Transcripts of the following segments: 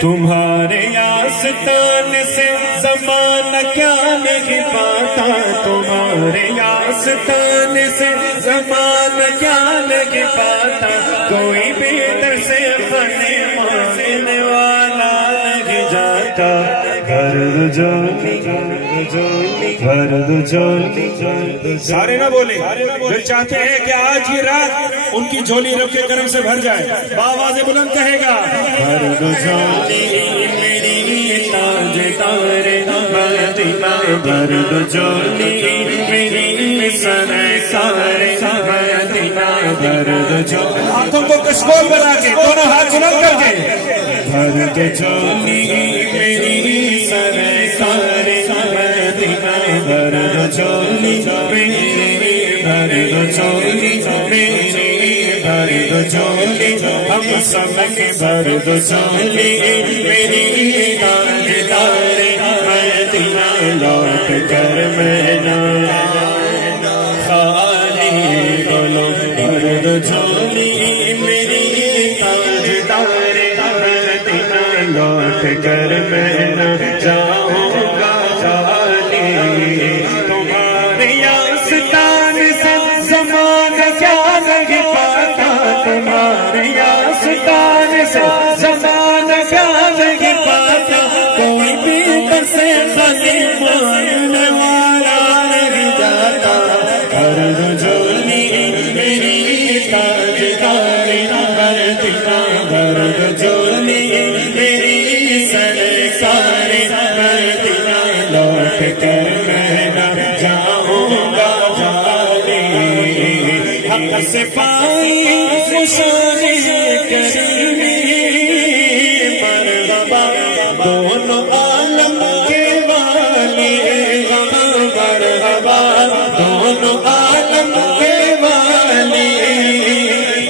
تمہارے آستان سے زمانہ کیا نہیں پاتا، تمہارے آستان سے زمانہ کیا نہیں پاتا، کوئی بھی در سے فنے مانگنے والا نہیں جاتا، فرد جولی سارے نہ بولے جو چاہتے ہیں کہ آج کی رات ان کی جھولی رب کے کرم سے بھر جائے، بآواز بلند کہے گا فرد جولی میری تاج دار مدینہ، فرد جولی میری سرکار مدینہ، فرد جولی ہاتھوں کو کشکول بنا کے دونوں ہاتھ بلند کر کے، فرد جولی میری سرکار مدینہ، فرد جولی میری، فرد جولی میری، فرد جولی ہم سب کے، فرد جولی میری تاجدار مدینہ، لوٹ کر میں نہ خالی بولو، فرد جولی میری تاجدار مدینہ، لوٹ کر میں نہ جاؤں گا خالی، تمہارے آستان سے زمانہ کیا نہیں پاتا، تمہارے آستان سے زمانہ کیا نہیں پاتا، کوئی بھی سے خالی مانگنے والا نہیں جاتا، فرد جولی میری تاجدار مدینہ، فرد جولی میری سرکار مدینہ، لوٹ کر میں نہ جاؤں گا خالی، حق سے پائی مشانے کریمی، مرحبا دونوں عالم کے والی، مرحبا دونوں عالم کے والی،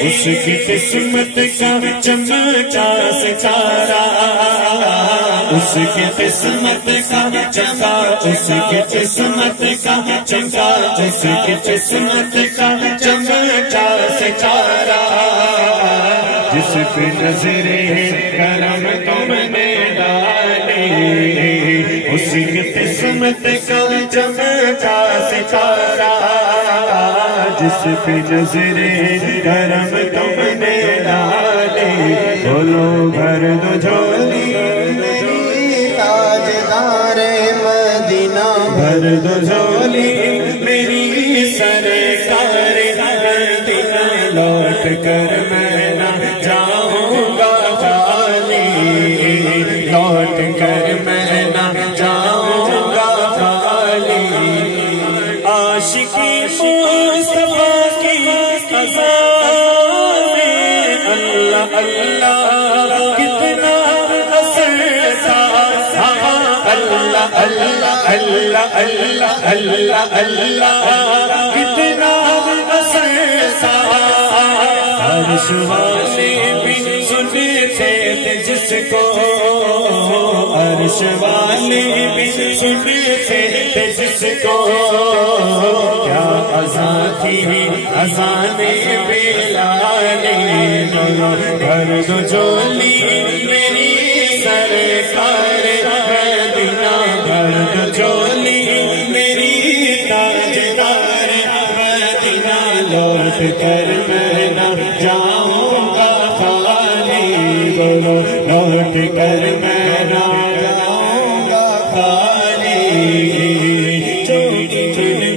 اس کی قسمت کا چمکا ستارہ، اس کی قسمت کا چمکا، اس کی قسمت کا چمکا، اس کی قسمت کا چمکا ستارہ، جس پہ نظر کرم تم نے ڈالی، اس کی قسمت کا چمکا ستارہ، جس پہ نظر کرم تم نے ڈالی، بولو فرد جولی میری تاجدار مدینہ، فرد جولی میری سرکار مدینہ، لوٹ کر میں نہ جاؤں گا خالی، لوٹ کر میں نہ جاؤں گا خالی، عاشقی مصطفیٰ کی اذان اللہ اللہ کتنا اثر تھا، اللہ اللہ اللہ اللہ اللہ اللہ کتنا اثر تھا، عرش والے بھی سنتے تھے جس کو، عرش والے بھی سنتے تھے جس کو، کیا اذان تھی اذان بلال، فرد جولی میری سرکار مدینہ، فرد جولی میری تاجدار مدینہ، لوٹ کر میں نہ جاؤں گا خالی، بولو لوٹ کر میں نہ جاؤں گا خالی، جو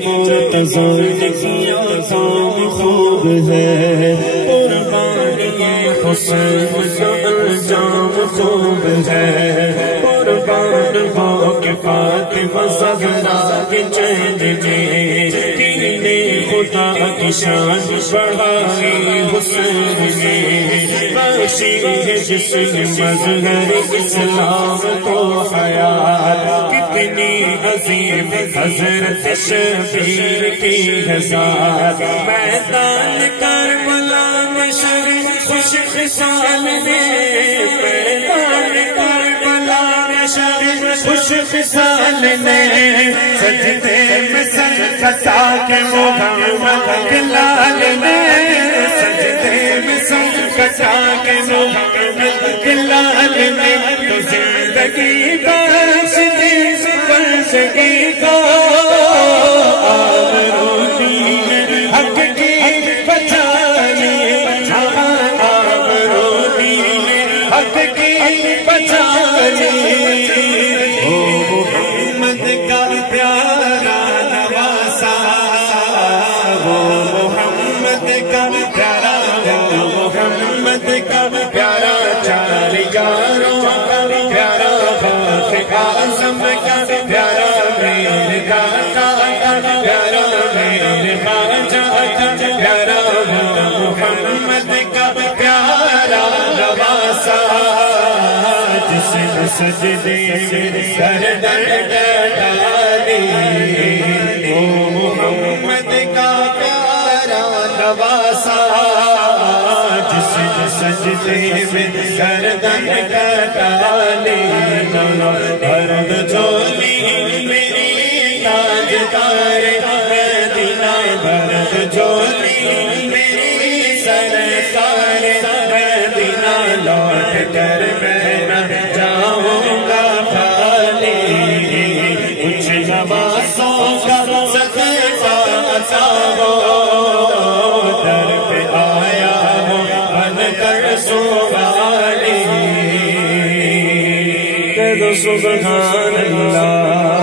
مرتضیٰ نے کیا کام خوب ہے، قربانی حسین کا انجام خوب ہے، قربان ہو کے فاطمہ زہرا کے چین جے، تینے خدا کی شان بڑھائی حسین نے، بخشی ہے جس نے مظہر اسلام کو حیات، کتنی عظیم حضرت شبیر کی ذات، میدان کربلا میں شریف خوش خصال نے، میدان کربلا میں خوش خصال نے سجدے میں سر کھٹا کے محمد کے لال نے سجدے میں سر کھٹا کے محمد کے لال نے تو زندگی بخش دی بندگی کو آبرو دی حق کی بچائی آبرو دی حق کی بچائی محمد کا پیارا نواسا محمد کا پیارا محمد کا پیارا چار یاروں کا پیارا باق اعظم کا پیارا میرے داتا کا پیارا میرے خواجہ کا پیارا محمد کا پیارا نواسا جس نے سجدے میں گردن ڈالی وہ محمد کا پیارا نواسا جس نے سجدے میں گردن ڈالی درد جھولی میری تاجدار مدینہ درد جھولی میری سرکار مدینہ لوٹ کر میں نہ جاؤں گا خالی کچھ نوازوں کا صدقہ عطا ہو در پہ آیا ہوں بن کر سوالی کہہ دو سبحان اللہ